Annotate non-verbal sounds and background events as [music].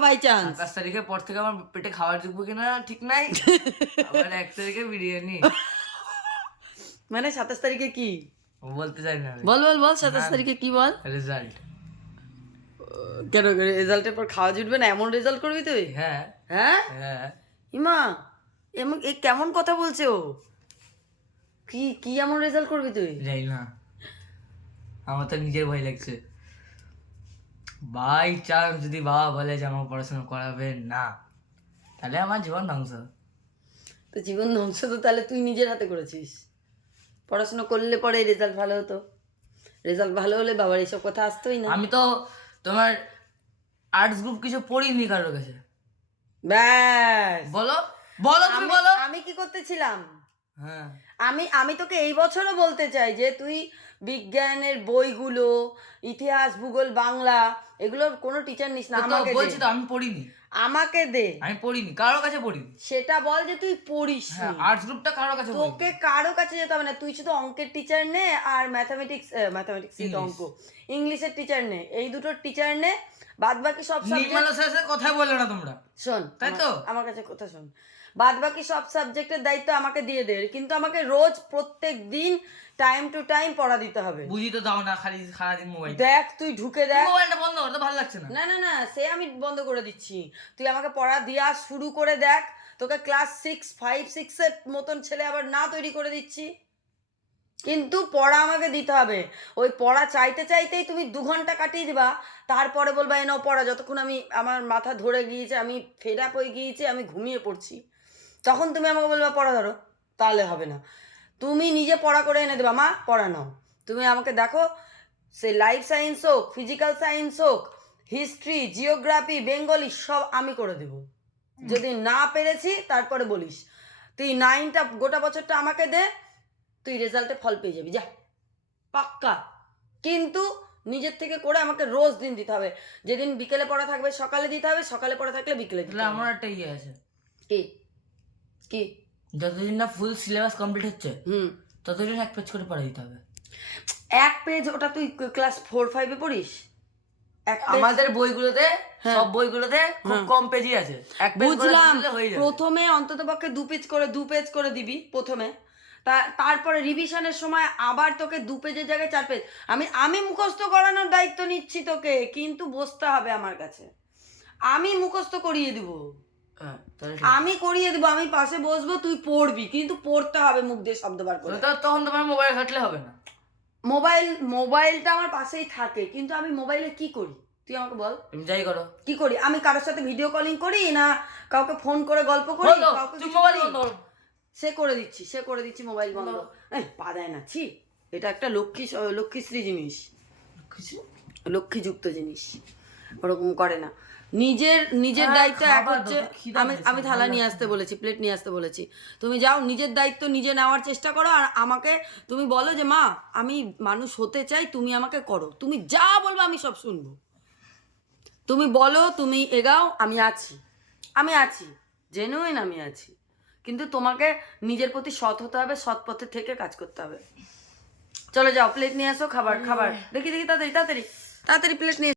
By chance সাতাশ তারিখের পর থেকে আমার পেটে খাবার ঢুকবো কিনা ঠিক নাই। [laughs] আবার এক তারিখে বিরিয়ানি। মানে সাতাশ তারিখে কি? বলতে চাই না বল বল বল সাতাশ তারিখে কি বল? রেজাল্ট কেন রেজাল্টের পর খাওয়া জুটবে না? এমন রেজাল্ট করবি তুই? হ্যাঁ। হ্যাঁ? হ্যাঁ। ইমা এমন এ কেমন কথা বলছে ও? কি কি এমন রেজাল্ট করবি তুই? যাই না। আমার তো নিজের ভয় লাগছে। বাই চান্স যদি বাবা বলে যে আমার পড়াশোনা করাবে না। তাহলে আমার জীবন ধ্বংস। তো জীবন ধ্বংস তো তাহলে তুই নিজের হাতে করেছিস। পড়াশোনা করলে পরে রেজাল্ট ভালো হতো। রেজাল্ট ভালো হলে বাবার এসব কথা আসতোই না। আমি তো তোমার আর্টস গ্রুপ কিছু পড়িনি কারোর কাছে। ব্যাস। বলো বলো তুমি বলো। আমি কি করতেছিলাম? হ্যাঁ। আমি আমি তোকে এই বছরও বলতে চাই যে তুই বিজ্ঞানের বইগুলো ইতিহাস ভূগোল বাংলা এগুলোর কোনো টিচার নিস না আমাকে বলছি তো আমি পড়িনি। আমাকে দে। আমি পড়িনি কারোর কাছে পড়িনি। সেটা বল যে তুই পড়িস আর্টস গ্রুপটা কারোর কাছে তোকে কারও কাছে যেতে হবে না তুই শুধু অঙ্কের টিচার নে আর ম্যাথামেটিক্স ম্যাথামেটিক্স. অঙ্ক। ইংলিশের টিচার নে এই দুটোর টিচার নে বাদ বাকি সব সাবজেক্ট নির্মলা স্যারের সাথে কথাই না তোমরা। শোন তাই তো? আমার কাছে কথা শোন। বাদ বাকি সব সাবজেক্টের দায়িত্ব আমাকে দিয়ে দে কিন্তু আমাকে রোজ প্রত্যেক দিন টাইম টু টাইম পড়া দিতে হবে। বুঝি তো দাও না খালি সারাদিন মোবাইল দেখ তুই ঢুকে দেখ। মোবাইলটা বন্ধ করতে ভালো লাগছে না। না না না সে আমি বন্ধ করে দিচ্ছি। তুই আমাকে পড়া দেওয়া শুরু করে দেখ। তোকে ক্লাস সিক্স ফাইভ সিক্সের মতন ছেলে আবার না তৈরি করে দিচ্ছি। কিন্তু পড়া আমাকে দিতে হবে। ওই পড়া চাইতে চাইতেই তুমি দু ঘণ্টা কাটিয়ে দিবা। তারপরে বলবা এ নাও পড়া। যতক্ষণ আমি আমার মাথা ধরে গিয়েছে আমি ফেড আপ হয়ে গিয়েছি আমি ঘুমিয়ে পড়ছি। তখন তুমি আমাকে বলবা পড়া ধরো। তাহলে হবে না। তুমি নিজে পড়া করে এনে দেবা মা পড়া নাও। তুমি আমাকে দেখো সে লাইফ সায়েন্স হোক ফিজিক্যাল সায়েন্স হোক হিস্ট্রি জিওগ্রাফি বেঙ্গলি সব আমি করে দেব। যদি না পেরেছি তারপরে বলিস। তুই নাইনটা গোটা বছরটা আমাকে দে তুই রেজাল্টে ফল পেয়ে যাবি যা। পাক্কা। কিন্তু নিজের থেকে করে আমাকে রোজ দিন দিতে হবে। যেদিন বিকেলে পড়া থাকবে সকালে দিতে হবে সকালে পড়া থাকলে বিকেলে দিতে হবে। আমার একটা ইয়ে আছে। কি? কি? যতদিন না ফুল সিলেবাস কমপ্লিট হচ্ছে হুম। ততদিন এক পেজ করে পড়া দিতে হবে। এক পেজ ওটা তুই ক্লাস ফোর ফাইভে পড়িস? আমাদের বইগুলোতে হ্যাঁ। সব বইগুলোতে খুব। কম পেজই আছে। এক পেজ বুঝলাম। প্রথমে অন্তত পক্ষে দু পেজ করে দু পেজ করে দিবি প্রথমে। তারপরে রিভিশনের সময় আবার তোকে দু পেজের জায়গায় চার পেজ আমি আমি মুখস্থ করানোর দায়িত্ব নিচ্ছি তোকে কিন্তু বসতে হবে আমার কাছে। আমি মুখস্থ করিয়ে দিব। আমি করিয়ে দিব আমি পাশে বসবো তুই পড়বি কিন্তু পড়তে হবে মুখ দিয়ে শব্দ বার করে। তখন তোমার মোবাইল ঘাটলে হবে না। মোবাইল মোবাইলটা আমার পাশেই থাকে কিন্তু আমি মোবাইলে কি করি? তুই আমাকে বল। তুমি যাই করো। কি করি? আমি কারোর সাথে ভিডিও কলিং করি না কাউকে ফোন করে গল্প করি কাউকে মোবাইল বন্ধ সে করে দিচ্ছি সে করে দিচ্ছি মোবাইল বন্ধ। এই পা দেয় না ছি। এটা একটা লক্ষ্মী লক্ষ্মীশ্রী জিনিস। লক্ষ্মীযুক্ত জিনিস। ওরকম করে না। নিজের নিজের দায়িত্ব এক হচ্ছে আমি আমি থালা নিয়ে আসতে বলেছি প্লেট নিয়ে আসতে বলেছি। তুমি যাও নিজের দায়িত্ব নিজে নেওয়ার চেষ্টা করো আর আমাকে তুমি বলো যে মা আমি মানুষ হতে চাই তুমি আমাকে করো। তুমি যা বলব আমি সব শুনব। তুমি বলো তুমি এগাও আমি আছি। আমি আছি জেনুইন আমি আছি। কিন্তু তোমাকে নিজের প্রতি সৎ হতে হবে সৎ পথে থেকে কাজ করতে হবে। চলো যাও প্লেট নিয়ে আসো খাবার খাবার। দেখি দেখি তাড়াতাড়ি তাড়াতাড়ি। তাড়াতাড়ি প্লেট নিয়ে